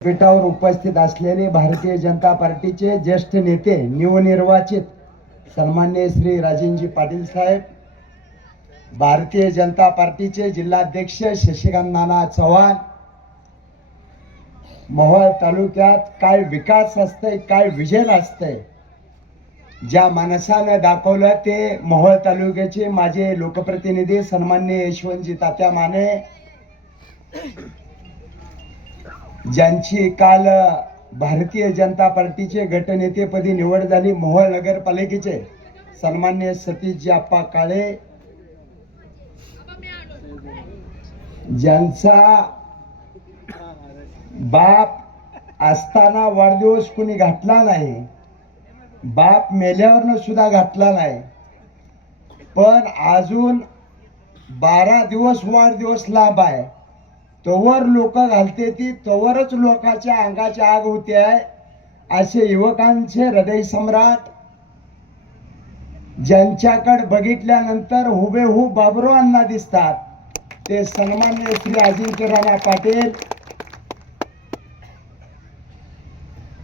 पीठावर उपस्थित असलेले भारतीय जनता पार्टीचे ज्येष्ठ नेते निवनिर्वाचित सन्मान्य श्री राजेंजी पाटील साहेब भारतीय जनता पार्टीचे जिल्हाध्यक्ष शशिकांत नाना चव्हाण मोहोळ तालुक्यात काय विकास असतंय काय विजन असतंय ज्या माणसानं दाखवलं ते मोहोळ तालुक्याचे माझे लोकप्रतिनिधी सन्मान्य यशवंतजी तात्या माने ज्यांची काल भारतीय जनता पार्टीचे गटनेतेपदी निवड झाली मोहोळ नगरपालिकेचे. सन्मान्य सतीशजी आप्पा काळे. ज्यांचा बाप असताना वाढदिवस कुणी घातला नाही बाप मेल्यावरनं सुद्धा घातला नाही. पण अजून बारा दिवस वाढदिवस लांब आहे. तोवर लोक घालते ती तोवरच लोकांच्या अंगाची आग होते आहे. असे युवकांचे हृदय सम्राट ज्यांच्याकडे बघितल्यानंतर हुबेहूब बाबरोंना दिसतात. ते सन्मान्य श्री अजिंक्य राणा पाटील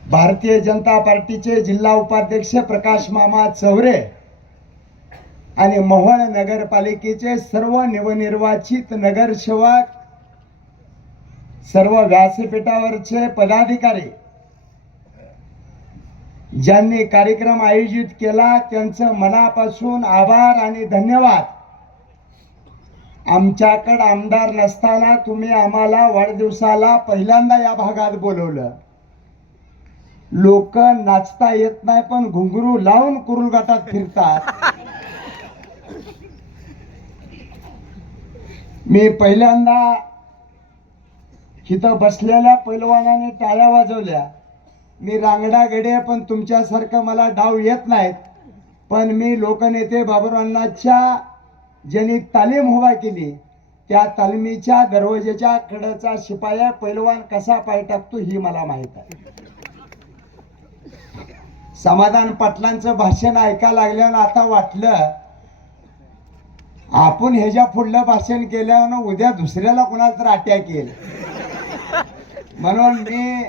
भारतीय जनता पार्टीचे जिल्हा उपाध्यक्ष प्रकाश मामा चौरे आणि मोहळ नगरपालिकेचे सर्व नवनिर्वाचित नगरसेवक सर्व व्यासपीठावरचे पदाधिकारी ज्यांनी कार्यक्रम आयोजित केला त्यांचं मनापासून आभार आणि धन्यवाद. आमच्याकडे आमदार नसताना तुम्ही आम्हाला वाढदिवसाला पहिल्यांदा या भागात बोलवलं. लोक नाचता येत नाही पण घुंगरू लावून कुरुल गटात फिरतात. मी पहिल्यांदा इथं बसलेल्या पैलवानाने टाळ्या वाजवल्या. मी रांगडा गडे पण तुमच्यासारखं मला डाव येत नाहीत. पण मी लोकनेते बाबुरावांच्या ज्यांनी तालीम उभा केली त्या तालमीच्या दरवाजेच्या कडेचा शिपाया पैलवान कसा पाय टाकतो ही मला माहीत आहे. समाधान पाटलांचं भाषण ऐकायला लागल्यावर आता वाटलं आपण ह्याच्या पुढलं भाषण केल्यावर उद्या दुसऱ्याला कोणाला तर अटॅक येईल. म्हणून मी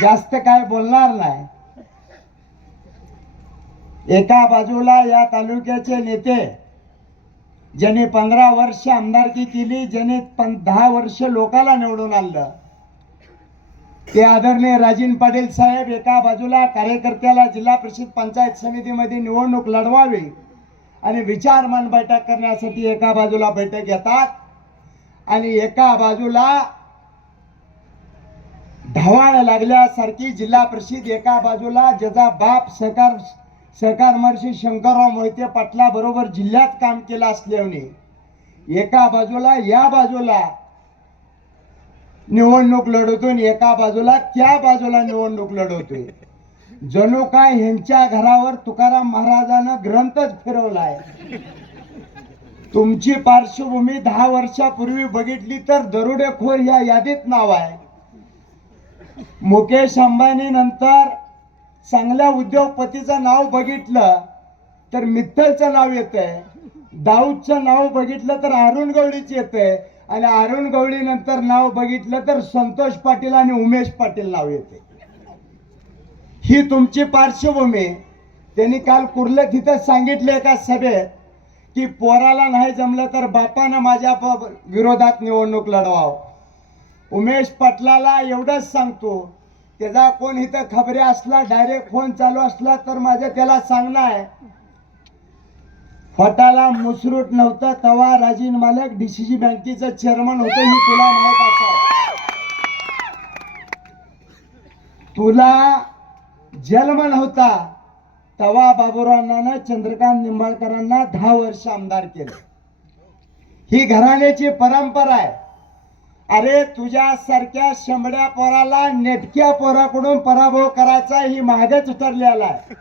जास्त काय बोलणार नाही. एका बाजूला या तालुक्याचे नेते ज्यांनी पंधरा वर्ष आमदारकी केली ज्यांनी पण दहा वर्ष लोकाला निवडून आणलं. ते आदरणीय राजीन पाटील साहेब एका बाजूला कार्यकर्त्याला जिल्हा परिषद पंचायत समितीमध्ये निवडणूक लढवावी आणि विचारमान बैठक करण्यासाठी एका बाजूला बैठक घेतात आणि एका बाजूला ढवाळ लागल्यासारखी जिल्हा परिषद एका बाजूला ज्याचा बाप सहकार सहकार महर्षी शंकरराव मोहिते पाटला बरोबर जिल्ह्यात काम केलं असल्याने एका बाजूला या बाजूला निवडणूक लढवतोय आणि एका बाजूला त्या बाजूला निवडणूक लढवतोय. जणू काय ह्यांच्या घरावर तुकाराम महाराजानं ग्रंथच फिरवलाय. तुमची पार्श्वभूमी दहा वर्षापूर्वी बघितली तर दरोडेखोर या यादीत नाव आहे. मुकेश अंबानी नंतर चांगल्या उद्योगपतीचं नाव बघितलं तर मित्तलचं नाव येतंय. दाऊदचं नाव बघितलं तर अरुण गवळीच येतंय. आणि अरुण गवळी नंतर नाव बघितलं तर संतोष पाटील आणि उमेश पाटील नाव येते ही तुमची पार्श्वभूमी. त्यांनी काल कुर्ले तिथं सांगितले एका सभेत की पोराला नाही जमलं तर बापानं माझ्या विरोधात निवडणूक लढवावं. उमेश पाटलाला एवढंच सांगतो त्याचा कोण इथं खबरे असला डायरेक्ट फोन चालू असला तर माझं त्याला सांगणं आहे. फटाला मुसरूट नव्हतं तवा राजीन मालक डीसीजी बँकेचं चेअरमन होतं ही तुला माहीत असावं. तुला जन्म नव्हता तवा बाबुरावांना चंद्रकांत निंबाळकरांना दहा वर्ष आमदार केलं. ही घराण्याची परंपरा आहे. अरे तुझ्यासारख्या शंभड्या पोराला नेटक्या पोराकडून पराभव करायचा ही मागच उतरलेला आहे.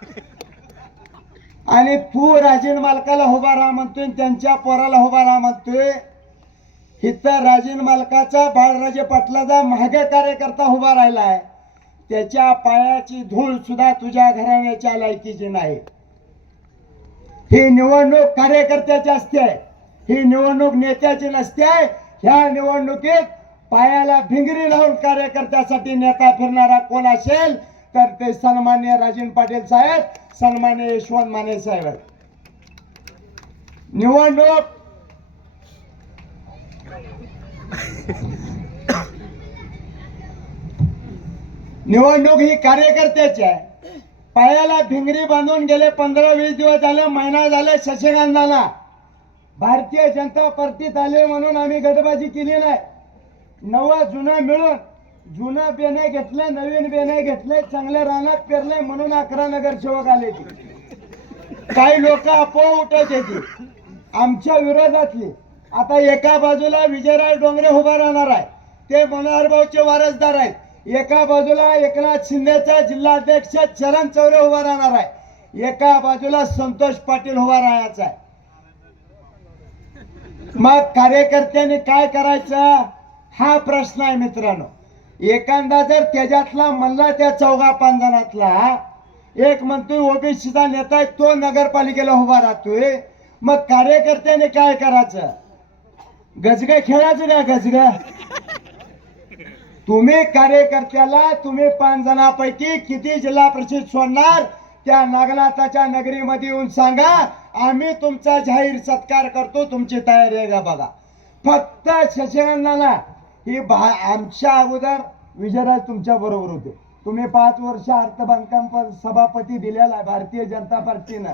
आणि तू राजीन मालकाला उभा राहा म्हणतोय त्यांच्या पोराला उभा राहा म्हणतोय. इथं राजीन मालकाचा बाळराजे पाटलाचा मागे कार्यकर्ता उभा राहिलाय त्याच्या पायाची धूळ सुद्धा तुझ्या घराण्याच्या लायकीची नाही. ही निवडणूक कार्यकर्त्याची असते. ही निवडणूक नेत्याची नसते. ह्या निवडणुकीत पायाला भिंगरी लावून कार्यकर्त्यासाठी नेता फिरणारा कोण असेल तर ते सन्मान्य राजन पाटील साहेब सन्मान्य यशवंत माने साहेब निवडणूक निवडणूक ही कार्यकर्त्याची आहे. पायाला भिंगरी बांधून गेले पंधरा वीस दिवस झाले महिना झाले शशिकांताला भारतीय जनता पार्टीत आले म्हणून आम्ही गटबाजी केली नाही. नवा जुना मिळून जुनं बेणे घेतले नवीन बेणे घेतले चांगले रानात पेरले म्हणून अकरा नगरसेवक आले काही लोक अपोह उठत येते आमच्या विरोधातली. आता एका बाजूला विजयराज डोंगरे उभा राहणार आहे. ते मनोहरभाऊचे वारसदार आहेत. एका बाजूला एकनाथ शिंदेचा जिल्हाध्यक्ष चरण चौरे उभा राहणार आहे. एका बाजूला संतोष पाटील उभा राहायचा आहे. मग कार्यकर्त्याने काय करायचं? हा प्रश्न आहे मित्रांनो. एखादा जर त्याच्यातला म्हणला त्या चौघा पाच जणातला एक म्हणतोय ओबीसीचा नेता आहे तो नगरपालिकेला उभा राहतोय. मग कार्यकर्त्याने काय करायचं? गजग खेळायचं का गजग? तुम्ही कार्यकर्त्याला तुम्ही पाच जणांपैकी किती जिल्हा परिषद सोडणार? त्या नागनाथाच्या नगरीमध्ये येऊन सांगा. आम्ही तुमचा जाहीर सत्कार करतो तुमची तयारी आहे का बघा. फक्त शशिकांना ही भा आमच्या अगोदर विजयराज तुमच्या बरोबर होते. तुम्ही पाच वर्ष अर्थ बांधकाम सभापती दिलेला आहे भारतीय जनता पार्टीनं.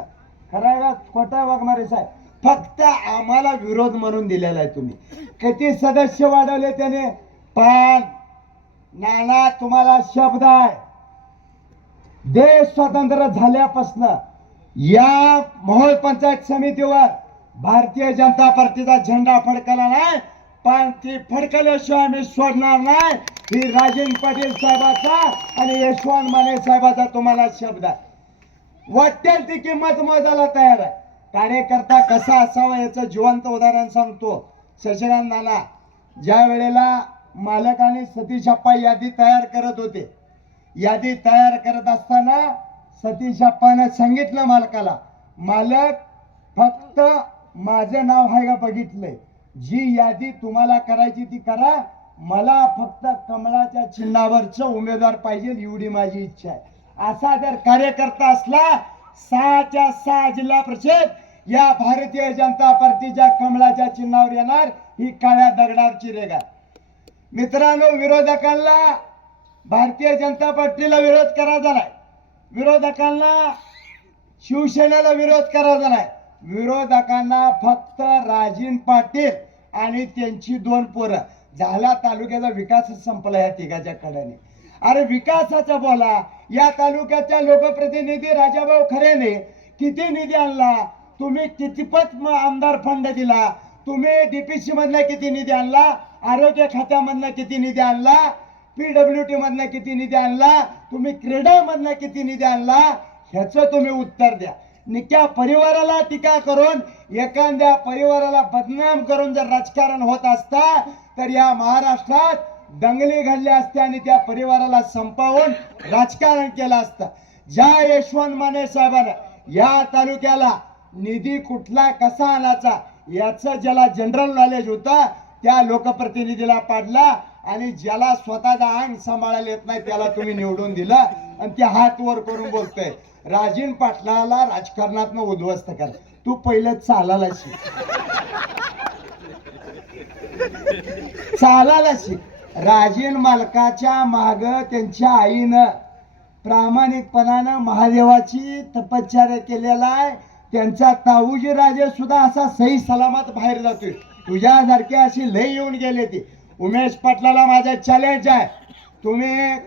खरं का? खोटा वाघमारे साहेब. फक्त आम्हाला विरोध म्हणून दिलेला आहे तुम्ही. किती सदस्य वाढवले त्याने? पण नाना तुम्हाला शब्द आहे. देश स्वतंत्र झाल्यापासून या मोहोळ पंचायत समितीवर भारतीय जनता पार्टीचा झेंडा फडकला नाही पण ती फडकल्याशिवाय आम्ही सोडणार नाही. ही राजेंद्र पाटील साहेबाचा आणि यशवंत माने साहेबाचा तुम्हाला शब्द आहे. वाटेल ती किंमत मोजायला तयार आहे. कार्यकर्ता कसा असावा याचं जिवंत उदाहरण सांगतो. शशिकांत नाना ज्या वेळेला मालकाने सतीश अप्पा यादी तयार करत होते यादी तयार करत असताना सतीश अप्पानं सांगितलं मालकाला मालक फक्त माझं नाव आहे का बघितलंय? जी यादी तुम्हाला करायची ती करा. मला फक्त कमळाच्या चिन्हावरच उमेदवार पाहिजे एवढी माझी इच्छा आहे. असा जर कार्यकर्ता असला सहाच्या सहा जिल्हा परिषद या भारतीय जनता पार्टीच्या कमळाच्या चिन्हावर येणार ही काळ्या दगडावरची रेगा मित्रांनो विरोधकांना भारतीय जनता पार्टीला विरोध करा नाही विरोधकांना शिवसेनेला विरोध करायचा नाही. विरोधकांना फक्त राजीन पाटील आणि त्यांची दोन पोरं. झाला तालुक्याचा विकास संपला या तिघाच्या कड्याने अरे विकासाचा बोला. या तालुक्याच्या लोकप्रतिनिधी राजाभाऊ खरेने किती निधी आणला? तुम्ही कितीपत आमदार फंड दिला? तुम्ही डीपीसी मधला किती निधी आणला? आरोग्य खात्यामधला किती निधी आणला? पीडब्ल्यू टी मधनं किती निधी आणला? तुम्ही क्रीडा मधनं किती निधी आणला? ह्याचं तुम्ही उत्तर द्या. निक्या परिवाराला टीका करून एखाद्या परिवाराला बदनाम करून जर राजकारण होत असता तर या महाराष्ट्रात दंगली घडल्या असत्या आणि त्या परिवाराला संपावून राजकारण केलं असतं. ज्या यशवंत माने साहेबांना या तालुक्याला निधी कुठला कसा आणायचा याचं ज्याला जनरल नॉलेज होतं त्या लोकप्रतिनिधीला पाडला. आणि ज्याला स्वतःचा अंग सांभाळायला येत नाही त्याला तुम्ही निवडून दिलं आणि ते हात वर करून बोलतोय. राजीन पाटलाला राजकारणात उद्ध्वस्त कर. तू पहिलं चालायला शिक. चालायला शिक. राजीन मालकाच्या माग त्यांच्या आईनं प्रामाणिकपणानं महादेवाची तपश्चर्या केलेला आहे. त्यांचा ताऊजी राजे सुद्धा असा सही सलामत बाहेर जातोय. तुझ्यासारखे अशी लय येऊन गेले ती. उमेश पाटलाला माझा चॅलेंज आहे. तुम्ही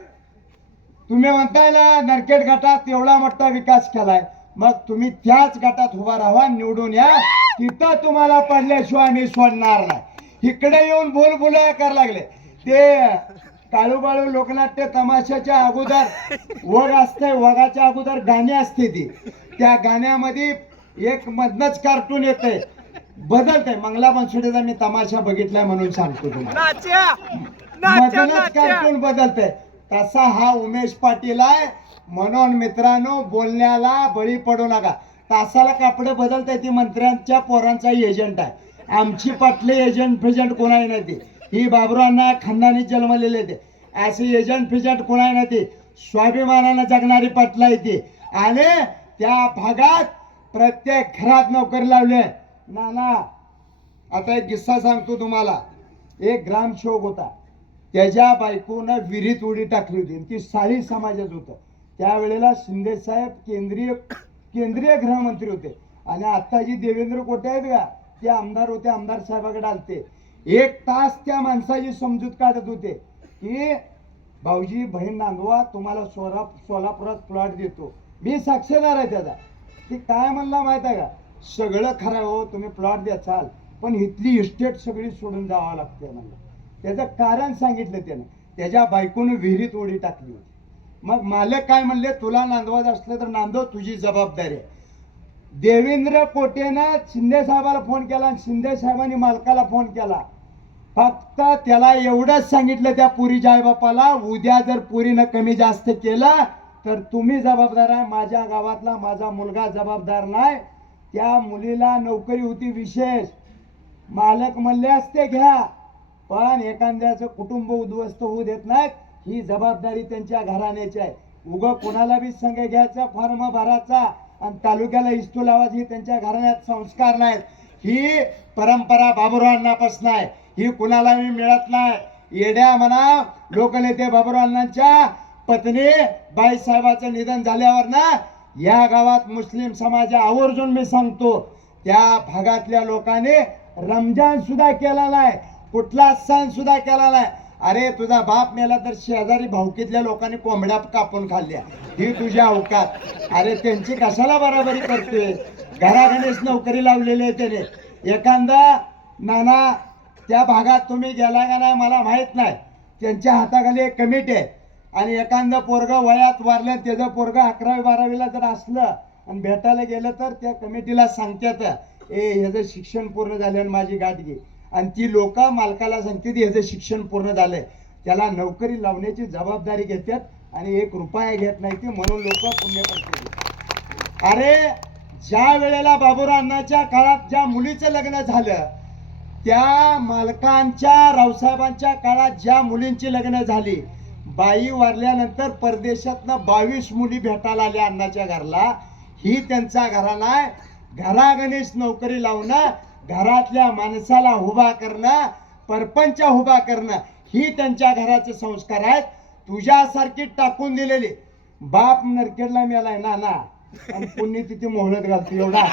तुम्ही म्हणताय ना नरकेट गटात एवढा मोठा विकास केलाय. मग तुम्ही त्याच गटात उभा राहा निवडून या. तिथं तुम्हाला पडल्याशिवाय मी सोडणार नाही. इकडे येऊन बोल बोलाया करायला लागले. ते काळूबाळू लोकनाट्य तमाशाच्या अगोदर वग असते वगाच्या अगोदर गाणी असते ती. त्या गाण्यामध्ये एक मधनच कार्टून येते. बदलते मंगला बनसोडेचा मी तमाशा बघितलाय म्हणून सांगतो तुम्हाला. कार्टून बदलते तसा हा उमेश पाटील आहे. म्हणून मित्रांनो बोलण्याला बळी पडू नका. तासाला कापड बदलते ती मंत्र्यांच्या पोरांचा एजंट आहे. आमची पाटले एजंट फेजंट कोणाही नाही ती. ही बाबुरावांना खानदानी जन्मलेले ते. असे एजंट फिजंट कोणा ना ते. स्वाभिमानानं जगणारी पटला ती. आणि त्या भागात प्रत्येक घरात नोकरी लावले ना ना आता एक किस्सा सांगतो तुम्हाला. एक ग्रामसेवक होता. त्याच्या बायकोनं विहिरीत उडी टाकली होती ती साळी समाजात होतं. त्यावेळेला शिंदे साहेब केंद्रीय केंद्रीय गृहमंत्री होते. आणि आता जी देवेंद्र कोटे आहेत का? ते आमदार होते आमदार साहेबाकडे आलते. एक तास त्या माणसाची समजूत काढत होते की भाऊजी बहीण नांदवा तुम्हाला सोला सोलापुरात प्लॉट देतो. मी साक्षीदार आहे त्याचा. ती काय म्हणला माहीत आहे का? सगळं खरं हो तुम्ही प्लॉट द्या चाल. पण इथली इस्टेट सगळी सोडून जावं लागते म्हणलं. त्याचं कारण सांगितलं त्यानं. त्याच्या बायकोनं विहिरीत उडी टाकली होती. मग मालक काय म्हणले तुला नांदवायचं असलं तर नांदव तुझी जबाबदारी आहे. देवेंद्र कोटेनं शिंदे साहेबाला फोन केला आणि शिंदे साहेबांनी मालकाला फोन केला. फक्त त्याला एवढंच सांगितलं त्या पुरीच्या आईबापाला उद्या जर पुरीनं कमी जास्त केलं तर तुम्ही जबाबदार आहे माझ्या गावातला माझा मुलगा जबाबदार नाही. त्या मुलीला नोकरी होती विशेष. मालक म्हणले असते घ्या. पण एखाद्याचं कुटुंब उद्ध्वस्त होऊ देत नाहीत ही जबाबदारी त्यांच्या घराण्याची आहे. उग कोणाला बी संघ घ्यायचा फॉर्म भरायचा आणि तालुक्याला इस्तू लावायची ही त्यांच्या घराण्यात संस्कार नाहीत. ही परंपरा बाबुरावांनापासून आहे. ही कुणाला बी मिळत नाही. येड्या म्हणा लोकनेते बाबुरावांच्या पत्नी बाईसाहेबाचं निधन झाल्यावर ना या गावात मुस्लिम समाज आवर्जून मी सांगतो त्या भागातल्या लोकांनी रमजान सुद्धा केला नाही कुठला सण सुद्धा केला नाही अरे तुझा बाप मेला तर शेजारी भावकीतल्या लोकांनी कोंबड्या कापून खाल्ल्या. ही तुझ्या अवकात. अरे त्यांची कशाला बराबरी करते घराघणीच नोकरी लावलेली आहे त्याने. एखादा नाना त्या भागात तुम्ही गेला का नाही मला माहीत नाही. त्यांच्या हाताखाली एक कमिटी आहे. आणि एखादं पोरगं वयात वारलं त्याचं पोरगं अकरावी बारावीला जर असलं आणि भेटायला गेलं तर त्या कमिटीला सांगतात ए ह्याचं शिक्षण पूर्ण झालं आणि माझी गाठ घे. आणि ती लोक मालकाला सांगतात ह्याचं शिक्षण पूर्ण झालंय. त्याला नोकरी लावण्याची जबाबदारी घेतात आणि एक रुपया घेत नाही ती म्हणून लोक पुण्य करते अरे ज्या वेळेला बाबूराव अण्णाच्या काळात ज्या मुलीचं लग्न झालं त्या मालकांच्या रावसाहेबांच्या काळात ज्या मुलींची लग्न झाली बाई वारल्यानंतर परदेशातनं बावीस मुली भेटायला आल्या अण्णाच्या घरला. ही त्यांचा घराणा घरागणेश नोकरी लावणं घरातल्या माणसाला उभा करणं परपंच उभा करणं ही त्यांच्या घराचे संस्कार आहेत. तुझ्यासारखी टाकून दिलेली. बाप नरकेडला मेलाय ना ना. आणि पुण्य तिथे मोहळत घालतो. एवढा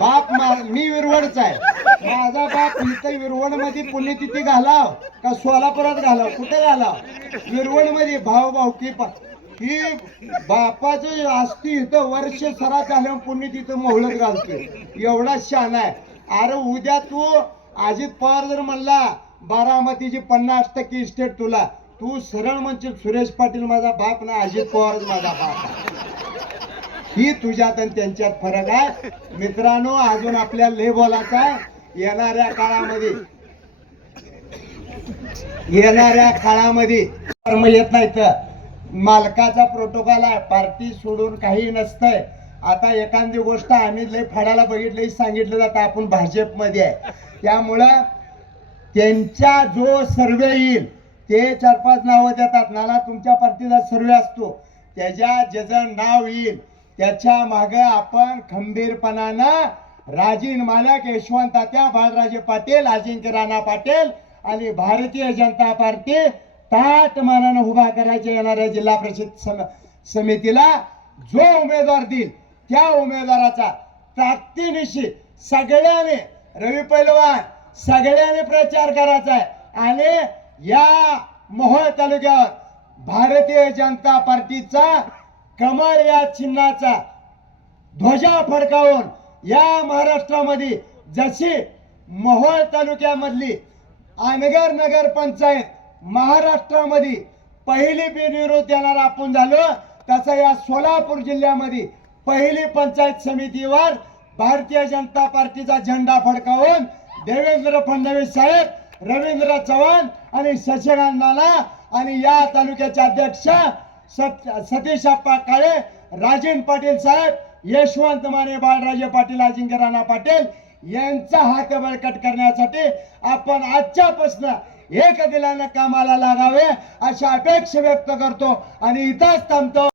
बाप मा- मी विरवडचा आहे. माझा बाप इथं विरवडमध्ये पुण्यतिथी घालाव का सोलापुरात घालाव? कुठे घालाव? विरवडमध्ये भाव भाव की ही बापाचं असती इथं वर्ष सरा झाल्यावर पुण्यतिथी मोहळत घालते एवढा शान आहे. अरे उद्या तू अजित पवार जर म्हणला बारामतीची पन्नास टक्के इस्टेट तुला तू सरळ म्हणशील सुरेश पाटील माझा बाप ना अजित पवारच माझा बाप ही तुझ्यात आणि त्यांच्यात फरक आहे. मित्रांनो अजून आपल्याला लेबोलाचा येणाऱ्या काळामध्ये येणाऱ्या काळामध्ये कर्म येत नाही तर मालकाचा प्रोटोकॉल आहे. पार्टी सोडून काही नसतंय. आता एखादी गोष्ट आम्ही लय फडाला बघितलं सांगितलं जातं. आपण भाजपमध्ये आहे. त्यामुळं त्यांच्या जो सर्वे येईल ते चार पाच नावं देतात. नाना तुमच्या पार्टीचा सर्वे असतो. त्याच्या ज्याचं नाव येईल त्याच्या माग आपण खंबीरपणानं राजीन मालक यशवंत त्या बाळराजे पाटील अजिंक्य राणा पाटील आणि भारतीय जनता पार्टी ताट मानानं उभा करायच्या येणाऱ्या जिल्हा परिषद सम- समितीला जो उमेदवार देईल त्या उमेदवाराचा ताकदीनिशी सगळ्याने रवी पैलवान सगळ्याने प्रचार करायचा आहे. आणि या मोहोळ तालुक्यावर भारतीय जनता पार्टीचा कमळ या चिन्हाचा ध्वजा फडकावून या महाराष्ट्रामध्ये जशी मोहोळ तालुक्यामधली आनगर नगर पंचायत महाराष्ट्रामध्ये पहिली बिनविरोध येणार आपण झालो तसं या सोलापूर जिल्ह्यामध्ये पहिली पंचायत समितीवर भारतीय जनता पार्टीचा झेंडा फडकावून देवेंद्र फडणवीस साहेब रवींद्र चव्हाण आणि शशिकांत नाना आणि या तालुक्याचे अध्यक्ष सत सतीश अप्पा काळे राजेंद्र पाटील साहेब यशवंत माने बाळराजे पाटील अजिंक्य राणा पाटील यांचा हात बळकट करण्यासाठी आपण आजच्यापासून एक दिलानं कामाला लागावे अशी अपेक्षा व्यक्त करतो आणि इथंच थांबतो.